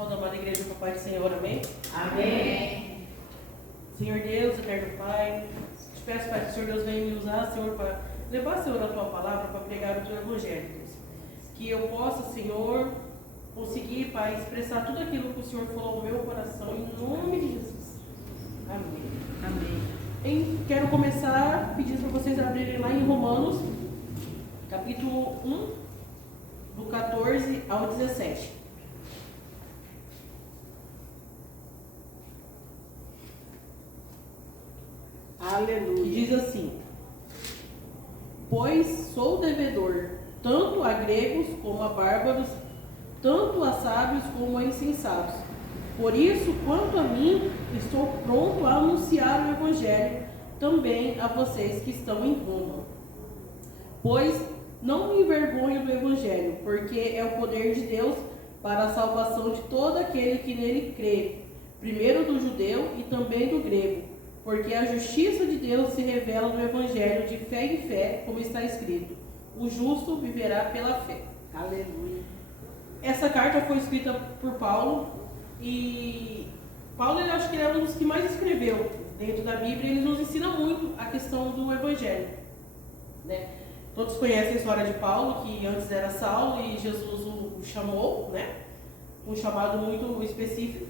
Saúde, amada igreja, do Pai do Senhor, amém? Amém. Senhor Deus, eterno Pai, te peço, Pai, que o Senhor Deus venha me usar, Senhor, para levar, Senhor, a tua palavra, para pregar o teu evangelho, Deus. Que eu possa, Senhor, conseguir, Pai, expressar tudo aquilo que o Senhor falou no meu coração, em nome de Jesus. Amém. Amém. Quero começar pedindo para vocês abrirem lá em Romanos, capítulo 1, do 14 ao 17. Aleluia. Que diz assim: pois sou devedor, tanto a gregos como a bárbaros, tanto a sábios como a insensatos. Por isso, quanto a mim, estou pronto a anunciar o evangelho também a vocês que estão em Roma. Pois não me envergonho do evangelho, porque é o poder de Deus para a salvação de todo aquele que nele crê, primeiro do judeu e também do grego. Porque a justiça de Deus se revela no evangelho de fé em fé, como está escrito: o justo viverá pela fé. Aleluia. Essa carta foi escrita por Paulo, e Paulo, eu acho que ele é um dos que mais escreveu dentro da Bíblia. Ele nos ensina muito a questão do evangelho, né? Todos conhecem a história de Paulo, que antes era Saulo e Jesus o chamou, né? Um chamado muito específico.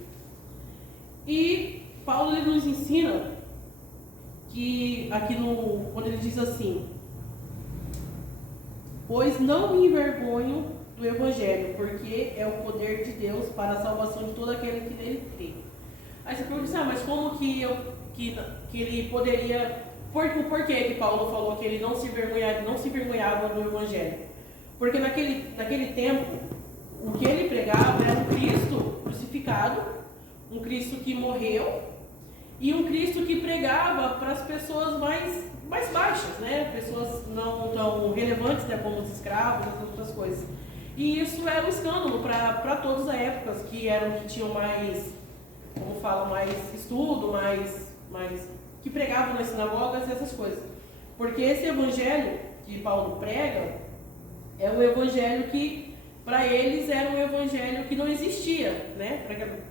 E Paulo, ele nos ensina que aqui quando ele diz assim: pois não me envergonho do evangelho, porque é o poder de Deus para a salvação de todo aquele que nele crê. Aí você pergunta, mas como que ele poderia, por que Paulo falou que ele não se envergonhava do evangelho? Porque naquele tempo, o que ele pregava era um Cristo crucificado, um Cristo que morreu, e um Cristo que pregava para as pessoas mais baixas, né? Pessoas não tão relevantes, né? Como os escravos e outras coisas. E isso era um escândalo para todas as épocas que tinham mais, como fala, mais estudo, que pregavam nas sinagogas e essas coisas. Porque esse evangelho que Paulo prega é um evangelho que para eles era um evangelho que não existia, né?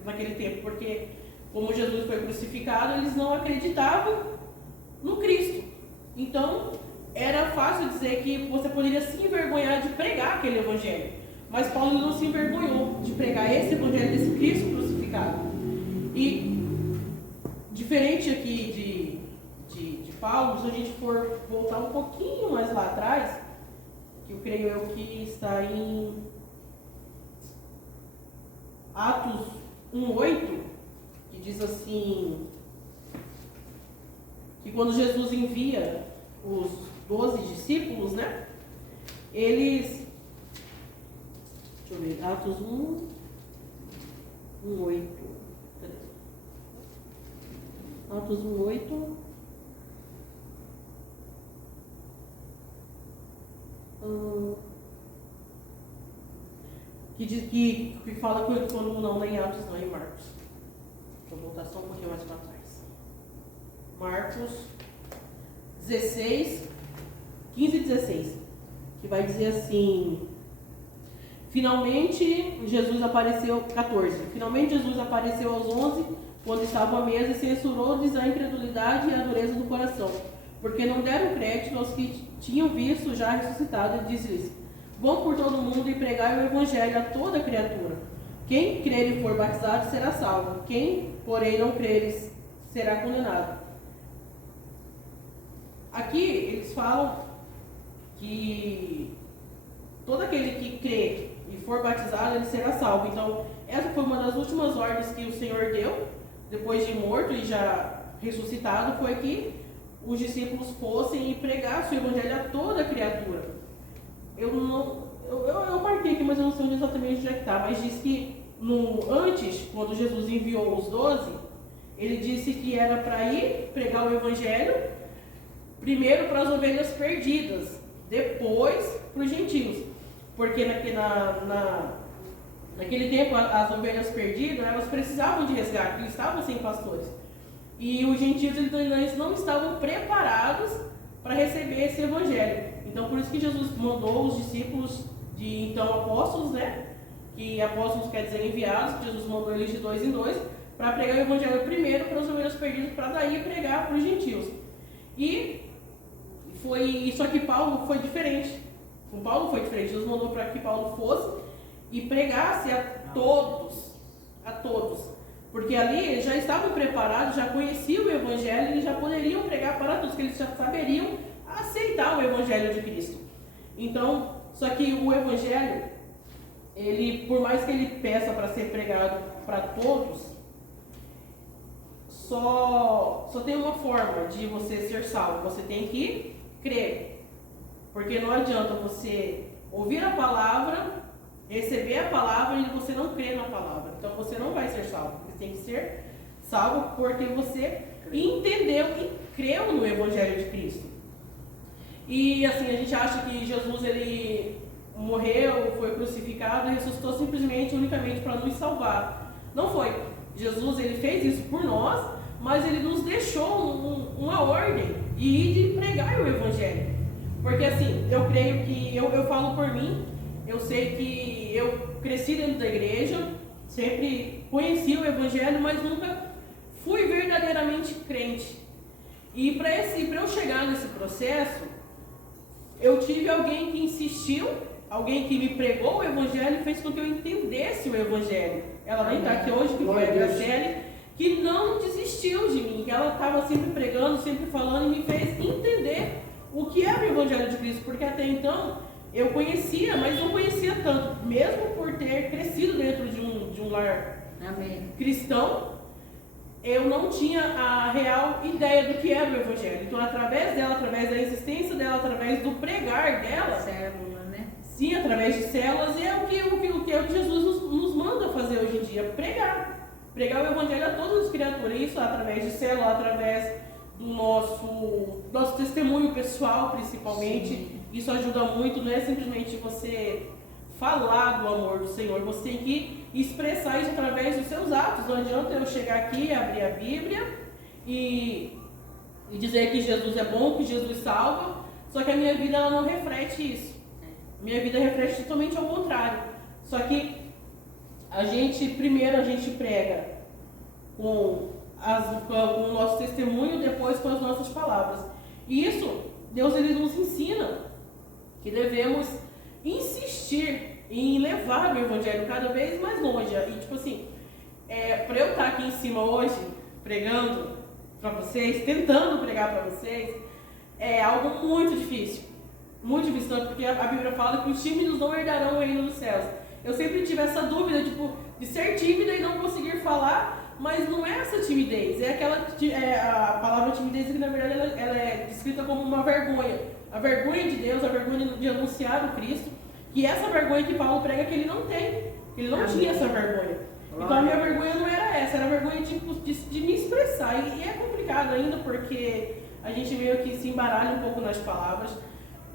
Naquele tempo, porque como Jesus foi crucificado, eles não acreditavam no Cristo. Então, era fácil dizer que você poderia se envergonhar de pregar aquele evangelho. Mas Paulo não se envergonhou de pregar esse evangelho desse Cristo crucificado. E, diferente aqui de Paulo, se a gente for voltar um pouquinho mais lá atrás, que eu creio que está em Atos 1:8, que diz assim, que quando Jesus envia os 12 discípulos, né, eles, deixa eu ver, Atos 1:8, Atos 1:8, que diz que fala quando não em Atos, não, em Marcos. Deixa eu voltar só um pouquinho mais para trás. Marcos 16, 15 e 16. Que vai dizer assim: finalmente Jesus apareceu, 14. Finalmente Jesus apareceu aos 11, quando estavam à mesa, e censurou-lhes a incredulidade e a dureza do coração, porque não deram crédito aos que tinham visto já ressuscitado, e disse-lhes: vão por todo o mundo e pregai o evangelho a toda criatura. Quem crer e for batizado será salvo, quem, porém, não crer será condenado. Aqui eles falam que todo aquele que crê e for batizado, ele será salvo. Então, essa foi uma das últimas ordens que o Senhor deu, depois de morto e já ressuscitado, foi que os discípulos fossem e pregassem o evangelho a toda criatura. Eu marquei aqui, mas eu não sei exatamente onde é que está, mas diz que antes, quando Jesus enviou os 12, ele disse que era para ir pregar o evangelho, primeiro para as ovelhas perdidas, depois para os gentios. Porque naquele tempo as ovelhas perdidas, elas precisavam de resgate, eles estavam sem pastores. E os gentios eles não estavam preparados para receber esse evangelho. Então por isso que Jesus mandou os discípulos de então apóstolos, né? que apóstolos quer dizer enviados, que Jesus mandou eles de 2 em 2, para pregar o evangelho primeiro para os ovelhas perdidas, para daí pregar para os gentios. Só que Paulo foi diferente. Com Paulo foi diferente. Jesus mandou para que Paulo fosse e pregasse a todos. Porque ali eles já estavam preparados, já conheciam o evangelho, eles já poderiam pregar para todos, que eles já saberiam aceitar o evangelho de Cristo. Então, só que o evangelho, ele, por mais que ele peça para ser pregado para todos, só tem uma forma de você ser salvo. Você tem que crer. Porque não adianta você ouvir a palavra, receber a palavra e você não crer na palavra. Então você não vai ser salvo. Você tem que ser salvo porque você entendeu e creu no evangelho de Cristo. E assim, a gente acha que Jesus, ele morreu, foi crucificado e ressuscitou simplesmente, unicamente para nos salvar. Não foi. Jesus, ele fez isso por nós, mas ele nos deixou uma ordem de pregar o evangelho. Porque assim, eu creio que, eu falo por mim, eu sei que eu cresci dentro da igreja, sempre conheci o evangelho, mas nunca fui verdadeiramente crente. E para eu chegar nesse processo, eu tive alguém que insistiu, alguém que me pregou o evangelho e fez com que eu entendesse o evangelho. Ela nem está aqui hoje, que foi a Graciele, que não desistiu de mim, que ela estava sempre pregando, sempre falando e me fez entender o que era o evangelho de Cristo, porque até então eu conhecia, mas não conhecia tanto, mesmo por ter crescido dentro de um lar cristão, eu não tinha a real ideia do que era o evangelho. Então, através dela, através da existência dela, através do pregar dela, Célula, né? Sim, através de células, e é o que Jesus nos manda fazer hoje em dia, pregar o evangelho a todas as criaturas, isso através de célula, através do nosso testemunho pessoal, principalmente. Sim. Isso ajuda muito, não é simplesmente você falar do amor do Senhor, você tem que expressar isso através dos seus atos. Não adianta eu chegar aqui, abrir a Bíblia e dizer que Jesus é bom, que Jesus salva, só que a minha vida ela não reflete isso. Minha vida reflete totalmente ao contrário. Só que primeiro a gente prega com o nosso testemunho, depois com as nossas palavras. E isso, Deus ele nos ensina que devemos insistir em levar o evangelho cada vez mais longe. E tipo assim, para eu estar aqui em cima hoje, pregando para vocês, tentando pregar para vocês, é algo muito difícil. Muito difícil, porque a Bíblia fala que os tímidos não herdarão o reino dos céus. Eu sempre tive essa dúvida, de ser tímida e não conseguir falar, mas não é essa timidez, a palavra timidez que na verdade ela é descrita como uma vergonha. A vergonha de Deus, a vergonha de anunciar o Cristo, que essa vergonha que Paulo prega que ele não tem, ele não tinha essa vergonha. Então a minha vergonha não era essa, era a vergonha de me expressar. E é complicado ainda porque a gente meio que se embaralha um pouco nas palavras,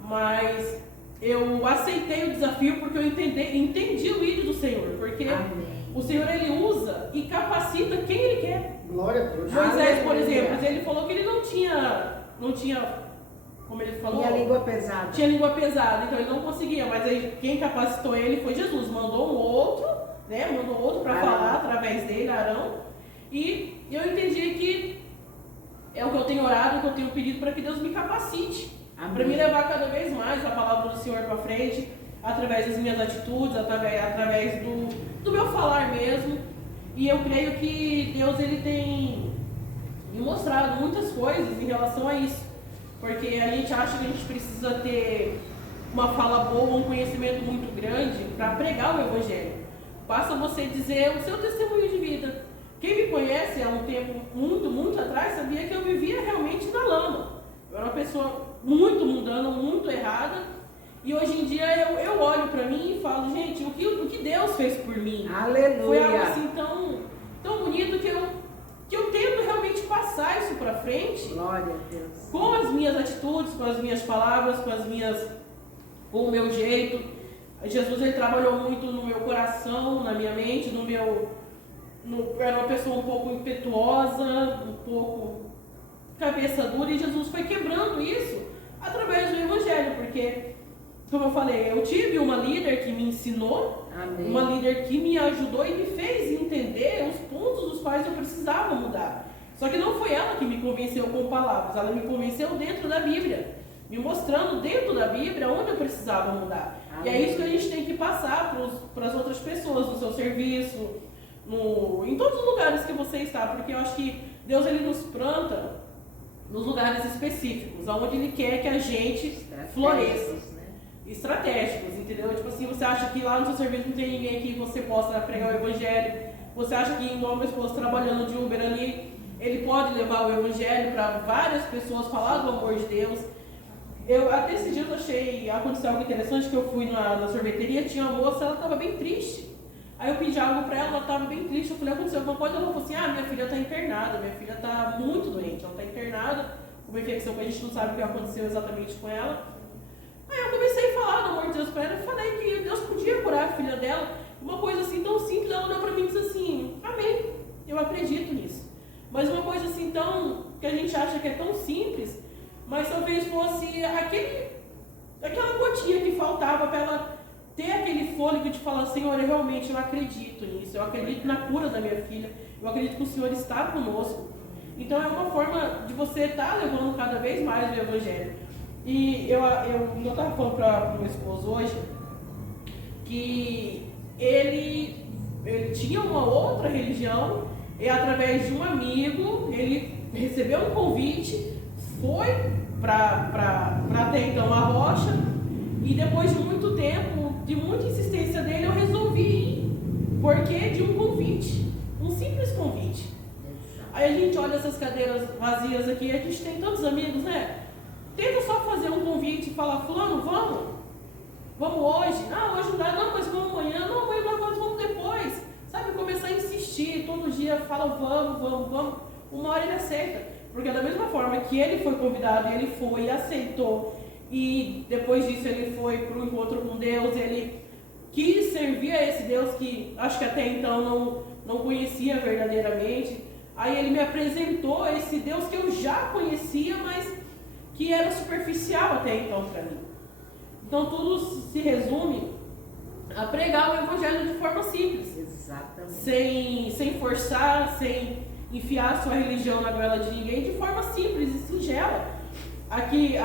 mas eu aceitei o desafio porque eu entendi o ídolo do Senhor, porque o Senhor ele usa e capacita quem ele quer. Glória a Deus. Moisés, por exemplo, ele falou que ele não tinha, como ele falou, tinha língua pesada. Tinha língua pesada, então ele não conseguia, mas aí quem capacitou ele foi Jesus, mandou um outro, né? Mandou outro para falar através dele, Arão. E eu entendi que é o que eu tenho orado, o que eu tenho pedido para que Deus me capacite, para me levar cada vez mais a palavra do Senhor para frente, através das minhas atitudes, através do meu falar mesmo. E eu creio que Deus ele tem me mostrado muitas coisas em relação a isso, porque a gente acha que a gente precisa ter uma fala boa, um conhecimento muito grande para pregar o evangelho. Basta você dizer o seu testemunho de vida. Quem me conhece há um tempo muito, muito atrás sabia que eu vivia realmente na lama. Eu era uma pessoa muito mundana, muito errada. E hoje em dia eu olho para mim e falo, gente, o que Deus fez por mim? Aleluia. Foi algo assim tão bonito que eu tento realmente passar isso para frente. Glória a Deus. Com as minhas atitudes, com as minhas palavras, com o meu jeito. Jesus ele trabalhou muito no meu coração, na minha mente, era uma pessoa um pouco impetuosa, um pouco cabeça dura, e Jesus foi quebrando isso através do evangelho, porque, como eu falei, eu tive uma líder que me ensinou Amém. Uma líder que me ajudou e me fez entender os pontos dos quais eu precisava mudar. Só que não foi ela que me convenceu com palavras, ela me convenceu dentro da Bíblia, me mostrando dentro da Bíblia onde eu precisava mudar. Amém. E é isso que a gente tem que passar para as outras pessoas, no seu serviço, em todos os lugares que você está, porque eu acho que Deus ele nos planta nos lugares específicos, onde Ele quer que a gente floresça. Né? Estratégicos, entendeu? Tipo assim, você acha que lá no seu serviço não tem ninguém que você possa pregar o Evangelho, você acha que igual meu esposo trabalhando de Uber ali, ele pode levar o Evangelho para várias pessoas, falar do amor de Deus. Até esses dias aconteceu algo interessante, que eu fui na sorveteria, tinha uma moça, ela estava bem triste. Aí eu pedi algo para ela estava bem triste, eu falei, aconteceu alguma coisa? Ela falou assim, minha filha está internada, minha filha está muito doente, ela está internada, com uma infecção que a gente não sabe o que aconteceu exatamente com ela. Aí eu comecei a falar do amor de Deus para ela, eu falei que Deus podia curar a filha dela, uma coisa assim tão simples, ela olhou para mim e disse assim, amém, eu acredito nisso. Mas uma coisa assim que a gente acha que é tão simples, mas talvez fosse aquela gotinha que faltava para ela ter aquele fôlego de falar, Senhor, eu acredito nisso, eu acredito na cura da minha filha, eu acredito que o Senhor está conosco. Então é uma forma de você estar levando cada vez mais o Evangelho. E eu estava falando para o meu esposo hoje que ele tinha uma outra religião e através de um amigo ele recebeu um convite, foi para até então a Rocha, e depois de muito tempo, de muita insistência dele, eu resolvi ir, porque de um convite, um simples convite. Aí a gente olha essas cadeiras vazias aqui, a gente tem tantos amigos, né? Tenta só fazer um convite e falar, fulano, vamos hoje? Hoje não dá, não, mas vamos amanhã, não, amanhã não, mas vamos depois. Sabe, começar a insistir, todo dia fala, vamos, uma hora ele aceita. Porque da mesma forma que ele foi convidado, ele foi e aceitou, e depois disso ele foi para o encontro com Deus, ele quis servir a esse Deus que acho que até então não conhecia verdadeiramente. Aí ele me apresentou esse Deus que eu já conhecia, mas que era superficial até então para mim. Então tudo se resume a pregar o Evangelho de forma simples. Exatamente. Sem forçar, sem enfiar sua religião na goela de ninguém, de forma simples e singela. Aqui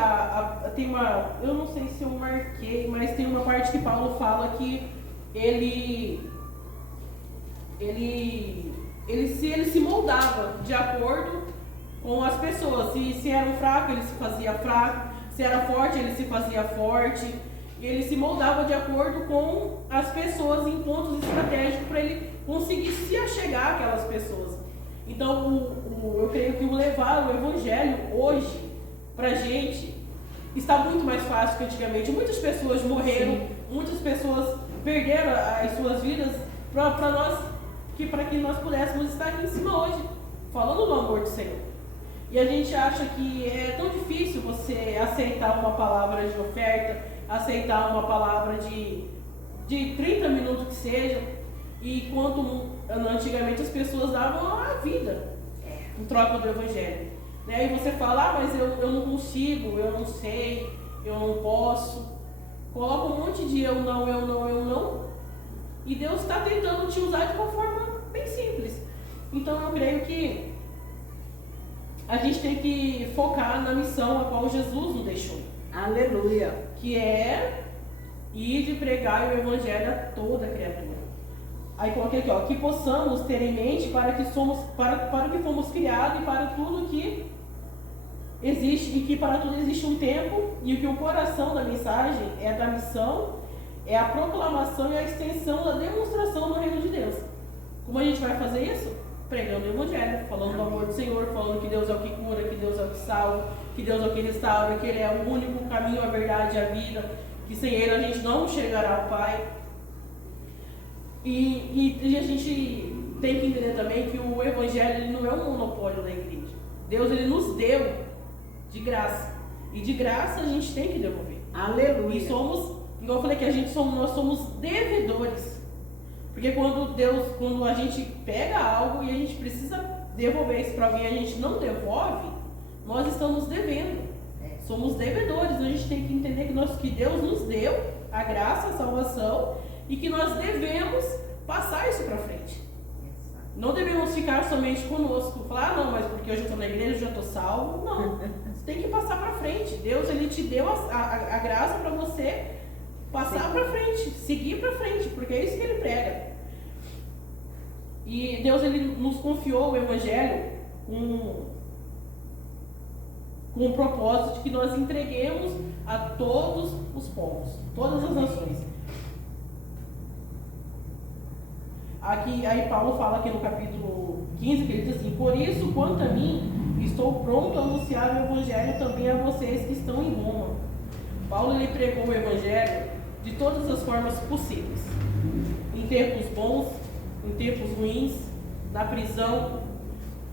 tem uma, eu não sei se eu marquei, mas tem uma parte que Paulo fala que ele se moldava de acordo com as pessoas. Se era um fraco, ele se fazia fraco. Se era forte, ele se fazia forte. E ele se moldava de acordo com as pessoas em pontos estratégicos para ele conseguir se achegar àquelas pessoas. Então, eu creio que o levar o Evangelho hoje para a gente está muito mais fácil que antigamente. Muitas pessoas morreram, sim, muitas pessoas perderam as suas vidas para nós, para que nós pudéssemos estar aqui em cima hoje, falando do amor do Senhor. E a gente acha que é tão difícil você aceitar uma palavra de oferta, aceitar uma palavra de 30 minutos que seja, e quanto antigamente as pessoas davam a vida em troca do Evangelho. Né? E você fala, mas eu não consigo, eu não sei, eu não posso. Coloca um monte de eu não. E Deus está tentando te usar de uma forma bem simples. Então eu creio que a gente tem que focar na missão a qual Jesus nos deixou. Aleluia. Que é ir de pregar o Evangelho a toda criatura. Aí coloquei aqui, que possamos ter em mente para que fomos criados e para tudo que existe, e que para tudo existe um tempo, e que o coração da mensagem é da missão, é a proclamação e a extensão da demonstração do reino de Deus. Como a gente vai fazer isso? Pregando o Evangelho, falando do amor do Senhor, falando que Deus é o que cura, que Deus é o que salva, que Deus é o que restaura, que Ele é o único caminho, a verdade e a vida, que sem Ele a gente não chegará ao Pai. E a gente tem que entender também que o Evangelho ele não é um monopólio da igreja. Deus ele nos deu de graça. E de graça a gente tem que devolver. Aleluia. E somos, igual eu falei que nós somos devedores. Porque quando a gente pega algo e a gente precisa devolver isso para alguém e a gente não devolve, nós estamos devendo. Somos devedores. A gente tem que entender que Deus nos deu a graça, a salvação, e que nós devemos passar isso para frente. Não devemos ficar somente conosco, falar, não, mas porque eu já estou na igreja, eu já estou salvo. Não, você tem que passar para frente. Deus, Ele te deu a graça para você passar para frente, seguir para frente, porque é isso que Ele prega. E Deus, Ele nos confiou o Evangelho com o propósito de que nós entreguemos a todos os povos, todas as nações. Aqui, aí Paulo fala aqui no capítulo 15, que ele diz assim: por isso, quanto a mim, estou pronto a anunciar o Evangelho também a vocês que estão em Roma. Paulo, ele pregou o Evangelho de todas as formas possíveis, em tempos bons, em tempos ruins, na prisão,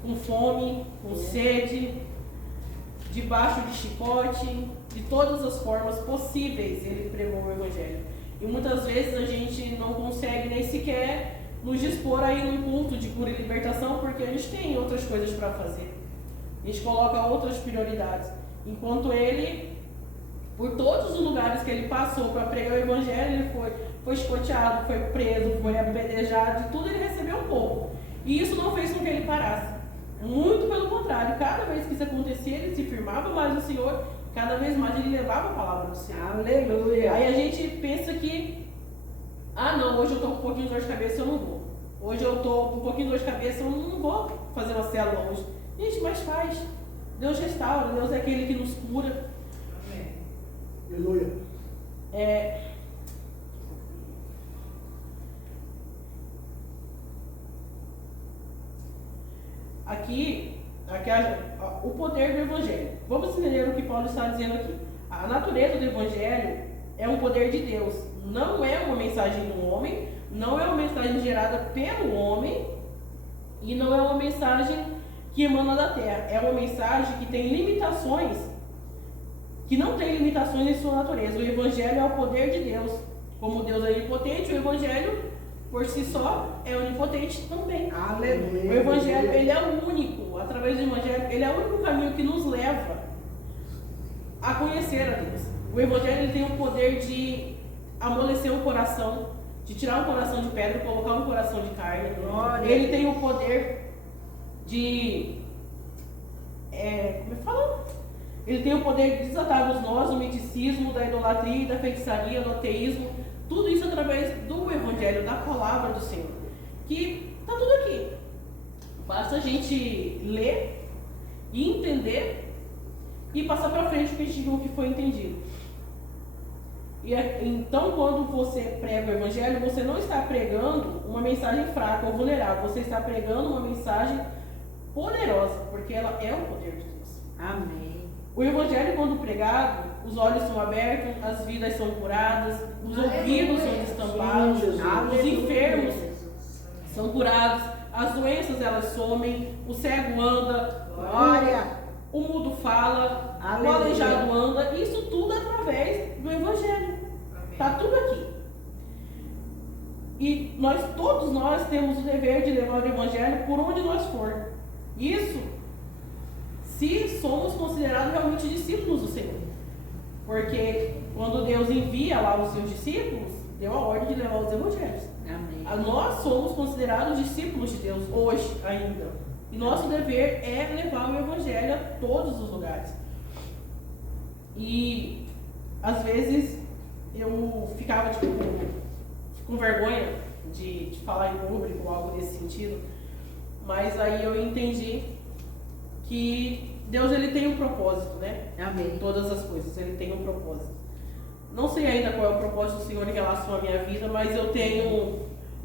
com fome, com sede, debaixo de chicote, de todas as formas possíveis ele pregou o Evangelho. E muitas vezes a gente não consegue nem sequer nos dispor aí num culto de cura e libertação, porque a gente tem outras coisas para fazer. A gente coloca outras prioridades. Enquanto ele, por todos os lugares que ele passou para pregar o Evangelho, ele foi escoteado, foi preso, foi apedrejado, de tudo ele recebeu um pouco. E isso não fez com que ele parasse. Muito pelo contrário, cada vez que isso acontecia, ele se firmava mais no Senhor, cada vez mais ele levava a palavra do Senhor. Aleluia. Aí a gente pensa que, não, hoje eu estou com um pouquinho de dor de cabeça, eu não vou. Hoje eu estou com um pouquinho de dor de cabeça, eu não vou fazer uma célula hoje. Gente, mas faz. Deus restaura, Deus é aquele que nos cura. Amém. Aleluia. Aqui o poder do Evangelho. Vamos entender o que Paulo está dizendo aqui. A natureza do Evangelho é um poder de Deus. Não é uma mensagem do homem, não é uma mensagem gerada pelo homem e não é uma mensagem que emana da terra. É uma mensagem que tem limitações, que não tem limitações em sua natureza. O Evangelho é o poder de Deus. Como Deus é onipotente, o Evangelho por si só é onipotente também. Aleluia. O Evangelho, ele é o único, através do Evangelho, ele é o único caminho que nos leva a conhecer a Deus. O Evangelho, ele tem o poder de amolecer o coração, de tirar um coração de pedra e colocar um coração de carne. Glória. Ele tem o poder de... como é que fala? Ele tem o poder de desatar os nós do misticismo, da idolatria, da feitiçaria, do ateísmo. Tudo isso através do Evangelho, da palavra do Senhor. Que está tudo aqui. Basta a gente ler e entender e passar para frente o que a gente viu, o que foi entendido. Então, quando você prega o Evangelho, você não está pregando uma mensagem fraca ou vulnerável. Você está pregando uma mensagem poderosa, porque ela é o poder de Deus. Amém. O Evangelho, quando pregado, os olhos são abertos, as vidas são curadas, os ouvidos são destampados, os enfermos são curados, as doenças elas somem, o cego anda, Glória. o mudo fala, Aleluia. o aleijado anda, isso tudo através do Evangelho. Está tudo aqui. E todos nós temos o dever de levar o Evangelho por onde nós for. Isso se somos considerados realmente discípulos do Senhor. Porque quando Deus envia lá os seus discípulos, deu a ordem de levar os evangelhos. Amém. Nós somos considerados discípulos de Deus hoje ainda. E nosso dever é levar o evangelho a todos os lugares. E às vezes eu ficava com vergonha de falar em público ou algo nesse sentido. Mas aí eu entendi que Deus, ele tem um propósito, né? Amém. Em todas as coisas, ele tem um propósito. Não sei ainda qual é o propósito do Senhor em relação à minha vida, mas eu tenho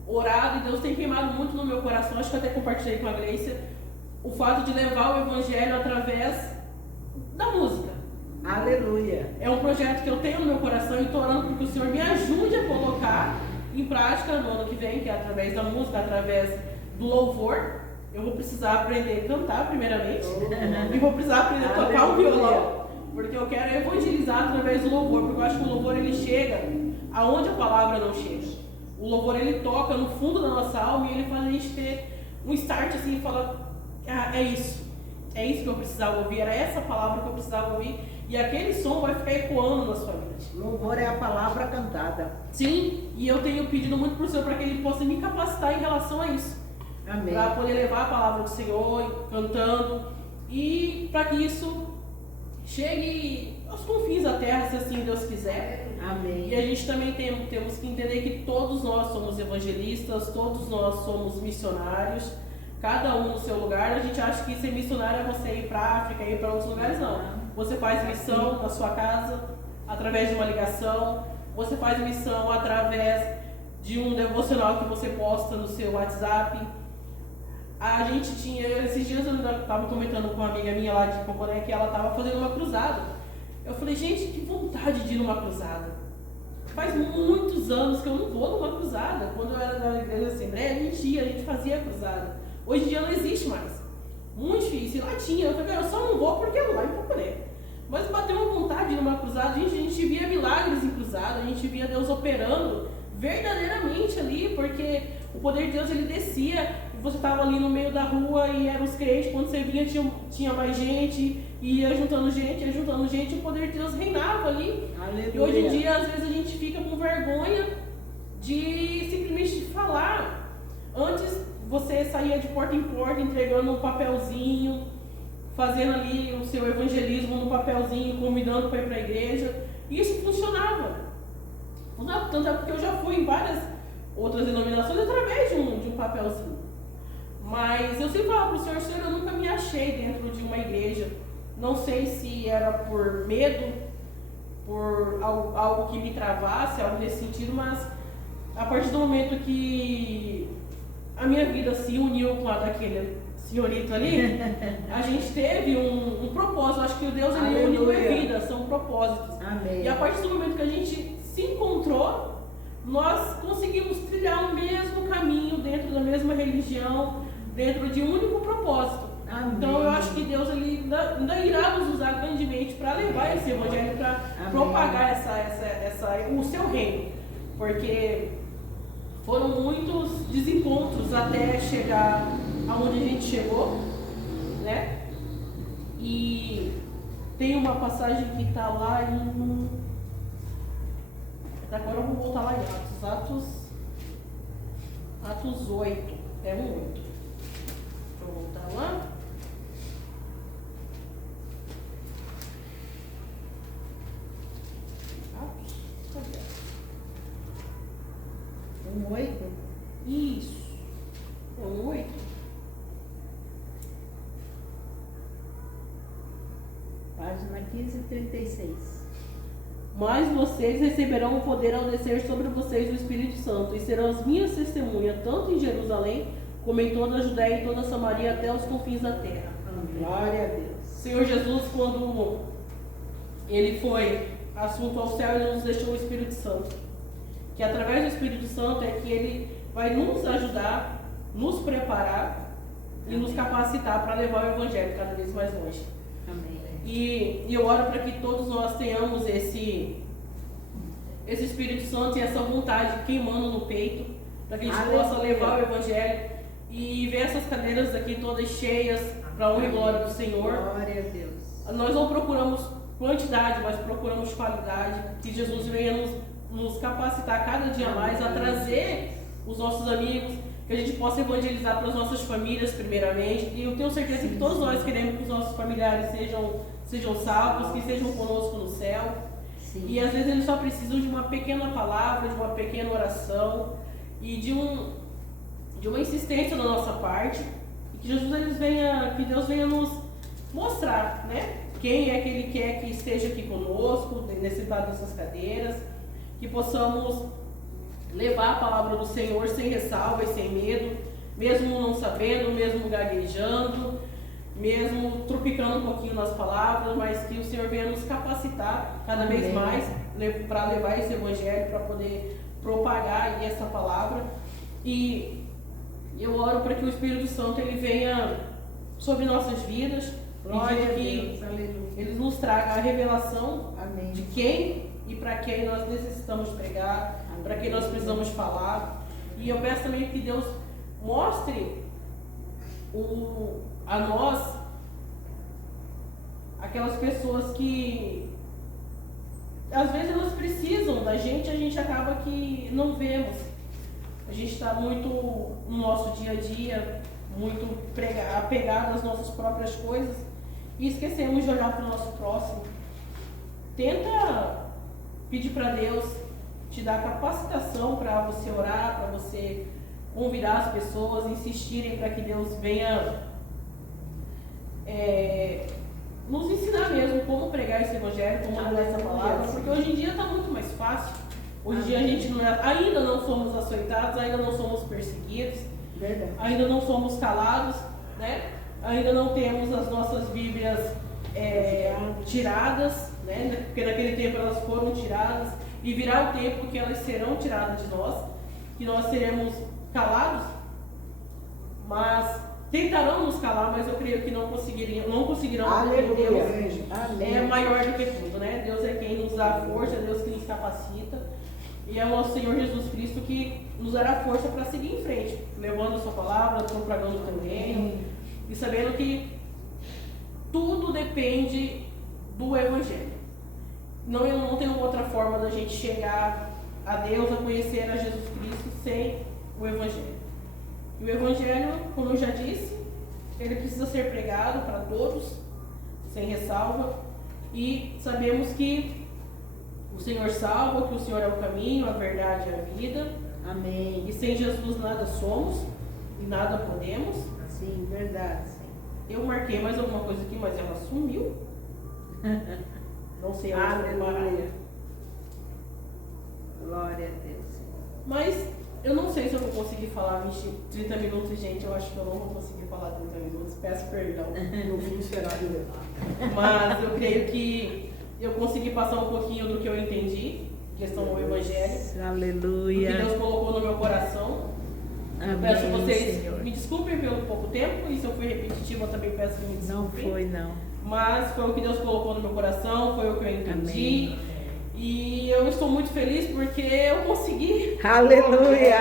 orado e Deus tem queimado muito no meu coração. Acho que eu até compartilhei com a Gleice o fato de levar o Evangelho através da música. Aleluia. É um projeto que eu tenho no meu coração e estou orando para que o Senhor me ajude a colocar em prática no ano que vem, que é através da música, através do louvor. Eu vou precisar aprender a cantar primeiramente e vou precisar aprender a tocar um violão, porque eu quero evangelizar através do louvor, porque eu acho que o louvor ele chega aonde a palavra não chega. O louvor ele toca no fundo da nossa alma e ele faz a gente ter um start assim e falar, é isso que eu precisava ouvir, era essa palavra que eu precisava ouvir. e aquele som vai ficar ecoando nas famílias. Louvor é a palavra cantada. Sim, e eu tenho pedido muito para o Senhor para que Ele possa me capacitar em relação a isso. Amém. Para poder levar a palavra do Senhor, cantando, e para que isso chegue aos confins da terra, se assim Deus quiser. Amém. E a gente também temos que entender que todos nós somos evangelistas, todos nós somos missionários, cada um no seu lugar. A gente acha que ser missionário é você ir para a África, ir para outros lugares, não. Você faz missão na sua casa, através de uma ligação, você faz missão através de um devocional que você posta no seu WhatsApp. A gente tinha, esses dias eu estava comentando com uma amiga minha lá de Poconé que ela estava fazendo uma cruzada. Eu falei, gente, que vontade de ir numa cruzada. Faz muitos anos que eu não vou numa cruzada. Quando eu era da igreja da Assembleia, a gente fazia cruzada. Hoje em dia não existe mais. Muito difícil. Lá tinha, eu falei, eu só não vou porque é lá em Poconé. Mas bateu uma vontade de ir numa cruzada, a gente via milagres em cruzada, a gente via Deus operando verdadeiramente ali, porque o poder de Deus ele descia, e você estava ali no meio da rua e eram os crentes, quando você vinha tinha mais gente, e ia juntando gente, o poder de Deus reinava ali. Aleluia. E hoje em dia, às vezes, a gente fica com vergonha de simplesmente falar. Antes, você saía de porta em porta entregando um papelzinho, fazendo ali o seu evangelismo no papelzinho, convidando para ir para a igreja. E isso funcionava. Tanto é porque eu já fui em várias outras denominações através de um papelzinho. Mas eu sempre falava para o Senhor, eu nunca me achei dentro de uma igreja. Não sei se era por medo, por algo que me travasse, algo nesse sentido, mas a partir do momento que a minha vida se uniu com a daquele senhorito ali, a gente teve um propósito. Acho que o Deus ele uniu a vida, são propósitos. Amém. E a partir do momento que a gente se encontrou, nós conseguimos trilhar o mesmo caminho dentro da mesma religião, dentro de um único propósito. Amém. Então eu acho que Deus ele ainda irá nos usar grandemente para levar esse evangelho, para propagar o seu reino, porque foram muitos desencontros até chegar aonde a gente chegou, né? E tem uma passagem que está lá em... Agora eu vou voltar lá em Atos 8, é 1:8. Deixa eu voltar lá. Atos, cadê? 1:8? Isso, é 1:8. Página 1536. Mas vocês receberão o poder ao descer sobre vocês o Espírito Santo, e serão as minhas testemunhas, tanto em Jerusalém, como em toda a Judéia e toda a Samaria, até os confins da terra. Amém. Glória a Deus. Senhor Jesus, quando Ele foi assunto ao céu, Ele nos deixou o Espírito Santo. Que através do Espírito Santo é que Ele vai nos ajudar, nos preparar e nos capacitar para levar o Evangelho cada vez mais longe. Amém. E eu oro para que todos nós tenhamos esse Espírito Santo e essa vontade queimando no peito, para que a gente possa levar o Evangelho e ver essas cadeiras aqui todas cheias para a honra e glória do Senhor. Glória a Deus. Nós não procuramos quantidade, mas procuramos qualidade. Que Jesus venha nos capacitar cada dia mais a trazer os nossos amigos, que a gente possa evangelizar para as nossas famílias primeiramente. E eu tenho certeza que todos nós queremos que os nossos familiares sejam salvos, que sejam conosco no céu. Sim. E às vezes eles só precisam de uma pequena palavra, de uma pequena oração e de uma insistência da nossa parte. E que que Deus venha nos mostrar, né? Quem é que Ele quer que esteja aqui conosco, nesse lado dessas cadeiras, que possamos levar a palavra do Senhor sem ressalva e sem medo, mesmo não sabendo, mesmo gaguejando, mesmo tropicando um pouquinho nas palavras, mas que o Senhor venha nos capacitar cada vez mais para levar esse evangelho, para poder propagar aí essa palavra. E eu oro para que o Espírito Santo ele venha sobre nossas vidas, Glória a que Deus. Aleluia. Ele nos traga a revelação Amém. de quem e para quem nós necessitamos pregar, para quem nós precisamos falar. E eu peço também que Deus mostre a nós aquelas pessoas que às vezes elas precisam da gente, a gente acaba que não vemos. A gente está muito no nosso dia a dia, muito apegado às nossas próprias coisas e esquecemos de olhar para o nosso próximo. Tenta pedir para Deus te dar capacitação para você orar, para você convidar as pessoas, insistirem para que Deus venha nos ensinar mesmo como pregar esse evangelho, como mandar essa palavra, porque hoje em dia está muito mais fácil. Hoje em dia a gente ainda não somos açoitados, ainda não somos perseguidos, Verdade. ainda não somos calados, né? Ainda não temos as nossas Bíblias tiradas, né? Porque naquele tempo elas foram tiradas e virá o tempo que elas serão tiradas de nós, que nós seremos calados, mas tentarão nos calar, mas eu creio que não conseguirão, porque Deus é maior do que tudo, né? Deus é quem nos dá força, é Deus que nos capacita. E é o nosso Senhor Jesus Cristo que nos dará força para seguir em frente, levando a sua palavra, propagando o teu reino, e sabendo que tudo depende do Evangelho. Não tem outra forma da gente chegar a Deus, a conhecer a Jesus Cristo sem o Evangelho. E o Evangelho, como eu já disse, ele precisa ser pregado para todos, sem ressalva, e sabemos que o Senhor salva, que o Senhor é o caminho, a verdade e a vida. Amém. E sem Jesus nada somos e nada podemos. Sim, verdade. Sim. Eu marquei mais alguma coisa aqui, mas ela sumiu. Não sei onde foi parar. Glória a Deus, Senhor. Mas eu não sei se eu vou conseguir falar 30 minutos, gente. Eu acho que eu não vou conseguir falar 30 minutos. Peço perdão. No fim será de verdade. Mas eu creio que eu consegui passar um pouquinho do que eu entendi, questão do Evangelho, do que Aleluia. Deus colocou no meu coração. Eu Amém, peço vocês Senhor. me desculpem pelo pouco tempo, e se eu fui repetitivo, eu também peço que me Não desculpem. foi, não. Mas foi o que Deus colocou no meu coração, foi o que eu entendi. Amém. E eu estou muito feliz porque eu consegui. Aleluia.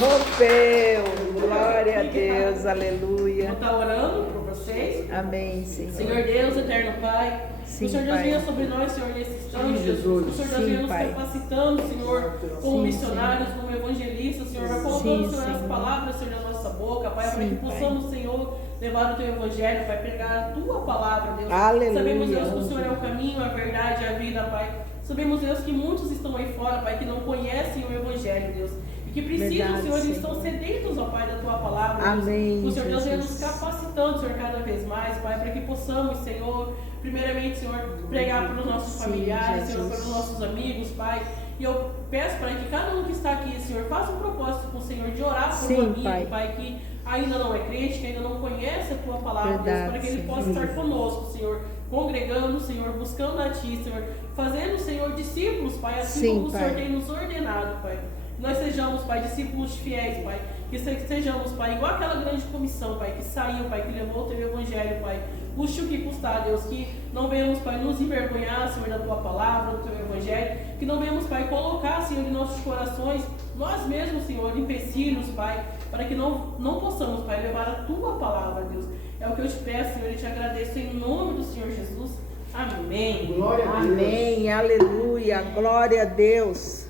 Rompeu. Glória a Deus. Vou Aleluia. estar orando por vocês. Amém, Senhor. Senhor Deus, eterno Pai, Sim, o Senhor Deus Pai. venha sobre nós, Senhor, nesse instante, Sim, Jesus. O Jesus. Senhor Deus Sim, venha nos Pai. capacitando, Senhor, como Sim, missionários, como evangelistas, Senhor, vai colocando, Sim, Senhor, as Senhor. palavras, Senhor, na nossa boca, Pai, para Sim, que Pai. possamos, Senhor, levar o Teu Evangelho, Pai, pregar a Tua palavra, Deus. Aleluia. Sabemos, Deus, que o Senhor é o caminho, a verdade e a vida, Pai. Sabemos, Deus, que muitos estão aí fora, Pai, que não conhecem o Evangelho, Deus. E que precisam, Verdade, Senhor, eles Senhor. estão sedentos, ó Pai, da Tua palavra, Deus. Amém, O Senhor Deus venha nos Jesus. capacitando, Senhor, cada vez mais, Pai, para que possamos, Senhor, primeiramente, Senhor, pregar para os nossos Sim, familiares, Senhor, Jesus. para os nossos amigos, Pai. E eu peço, Pai, que cada um que está aqui, Senhor, faça um propósito com o Senhor de orar por Sim, um amigo, Pai. Pai, que ainda não é crente, que ainda não conhece a Tua palavra, Deus, Verdade, para que ele Senhor. possa estar conosco, Senhor, congregando, Senhor, buscando a Ti, Senhor, fazendo, Senhor, discípulos, Pai, assim Sim, como o Senhor Pai. tem nos ordenado, Pai. Nós sejamos, Pai, discípulos fiéis, Pai. Que sejamos, Pai, igual aquela grande comissão, Pai, que saiu, Pai, que levou o Teu Evangelho, Pai. Custe o que custar, Deus. Que não venhamos, Pai, nos envergonhar, Senhor, da Tua palavra, do Teu Evangelho. Que não venhamos, Pai, colocar, Senhor, em nossos corações, nós mesmos, Senhor, empecilhos, Pai. Para que não possamos, Pai, levar a Tua palavra, Deus. É o que eu te peço, Senhor, e te agradeço em nome do Senhor Jesus. Amém. Glória a Deus. Amém. Aleluia. Glória a Deus.